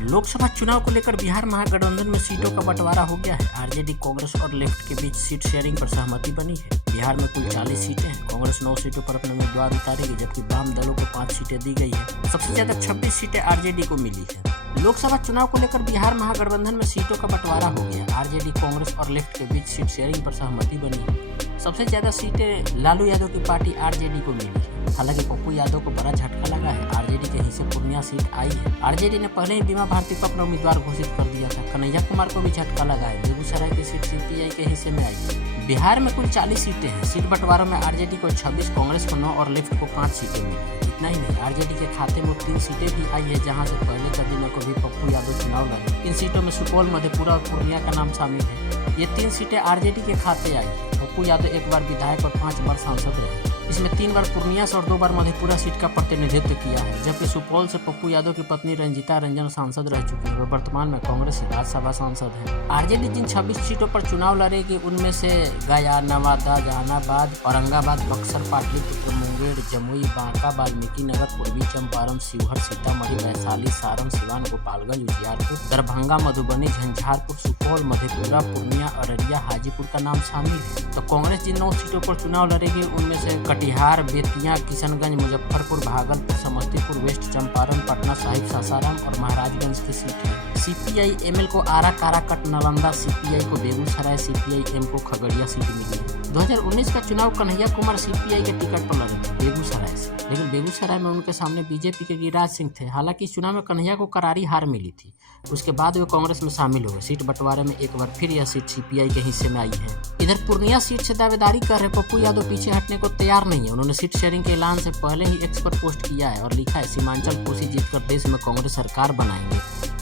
लोकसभा चुनाव को लेकर बिहार महागठबंधन में सीटों का बंटवारा हो गया है। आरजेडी, कांग्रेस और लेफ्ट के बीच सीट शेयरिंग पर सहमति बनी है। बिहार में कुल 40 सीटें हैं। कांग्रेस 9 सीटों पर अपने उम्मीदवार उतारेगी, जबकि वाम दलों को 5 सीटें दी गई है। सबसे ज्यादा 26 सीटें आरजेडी को मिली है। लोकसभा चुनाव को लेकर बिहार महागठबंधन में सीटों का बंटवारा हो गया। आरजेडी, कांग्रेस और लेफ्ट के बीच सीट शेयरिंग पर सहमति बनी है। सबसे ज्यादा सीटें लालू यादव की पार्टी आरजेडी को मिली है। हालांकि पप्पू यादव को बड़ा झटका लगा है। आरजेडी के हिस्से पूर्णिया सीट आई है। आरजेडी ने पहले ही बीमा भारती को अपना उम्मीदवार घोषित कर दिया था। कन्हैया कुमार को भी झटका लगा है। बेगूसराय की सीट सीपीआई के हिस्से में आई है। बिहार में कुल 40 सीटें हैं। सीट बंटवारों में आरजेडी को 26, कांग्रेस को 9 और लेफ्ट को 5 सीटें मिली। इतना ही नहीं, आरजेडी के खाते में 3 सीटें भी आई है, जहां से पहले के दिनों को भी पप्पू यादव चुनाव लड़े। इन सीटों में सुपौल, मधेपुरा और पूर्णिया का नाम शामिल है। ये 3 सीटें आरजेडी के खाते आई है। पप्पू यादव एक बार विधायक और 5 बार सांसद रहे। इसमें 3 बार पूर्णिया से और 2 बार मधेपुरा सीट का प्रतिनिधित्व किया है। जबकि सुपौल से पप्पू यादव की पत्नी रंजीता रंजन सांसद रह चुकी है। वे वर्तमान में कांग्रेस से राज्यसभा सांसद हैं। आरजेडी जिन 26 सीटों पर चुनाव लड़ेगी, उनमें से गया, नवादा, जहानाबाद, औरंगाबाद, बक्सर, पाटलिपुत्र, मुंगेर, जमुई, बांका, वाल्मीकि नगर, पूर्वी चंपारण, शिवहर, सीतामढ़ी, वैशाली, सारण, सिवान, गोपालगंज, उजियारपुर, दरभंगा, मधुबनी, झंझारपुर, सुपौल, मधेपुरा, पूर्णिया, अररिया, हाजीपुर का नाम शामिल है। तो कांग्रेस जिन 9 सीटों पर चुनाव लड़ेगी, उनमें से कटिहार, बेतिया, किशनगंज, मुजफ्फरपुर, भागलपुर, समस्तीपुर, वेस्ट चंपारण, पटना साहिब, सासाराम और महाराजगंज की सीट है। सीपीआई एमएल को आरा, काराकट, नालंदा, सीपीआई को बेगूसराय, सीपीआई एम को खगड़िया सीट मिली है। 2019 का चुनाव कन्हैया कुमार सीपीआई के टिकट पर लड़े थे बेगूसराय से, लेकिन बेगूसराय में उनके सामने बीजेपी के गिरिराज सिंह थे। हालांकि इस चुनाव में कन्हैया को करारी हार मिली थी। उसके बाद वे कांग्रेस में शामिल हुए। सीट बंटवारे में एक बार फिर यह सीट सीपीआई के हिस्से में आई है। इधर पूर्णिया सीट से दावेदारी कर रहे पप्पू यादव पीछे हटने को तैयार नहीं है। उन्होंने सीट शेयरिंग के ऐलान से पहले ही एक्स पर पोस्ट किया है और लिखा है, सीमांचल कुर्सी जीतकर देश में कांग्रेस सरकार बनाएंगे।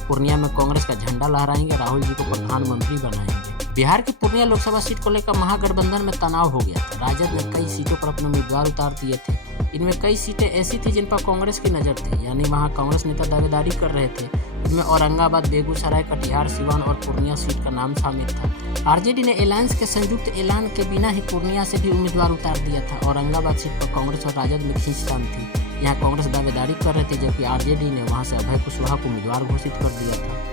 पूर्णिया में कांग्रेस का झंडा लहराएंगे। राहुल जी को प्रधानमंत्री बनाएंगे। बिहार की पूर्णिया लोकसभा सीट को लेकर महागठबंधन में तनाव हो गया था। राजद ने कई सीटों पर अपने उम्मीदवार उतार दिए थे। इनमें कई सीटें ऐसी थी जिन पर कांग्रेस की नजर थी, यानी वहां कांग्रेस नेता दावेदारी कर रहे थे। इनमें औरंगाबाद, बेगूसराय, कटिहार, सिवान और पूर्णिया सीट का नाम शामिल था। आरजेडी ने एलायंस के संयुक्त ऐलान के बिना ही पूर्णिया से भी उम्मीदवार उतार दिया था। औरंगाबाद सीट पर कांग्रेस और राजद में खींचतान थी। यहाँ कांग्रेस दावेदारी कर रहे थे, जबकि आरजेडी ने वहां से अभय कुशवाहा को उम्मीदवार घोषित कर दिया था।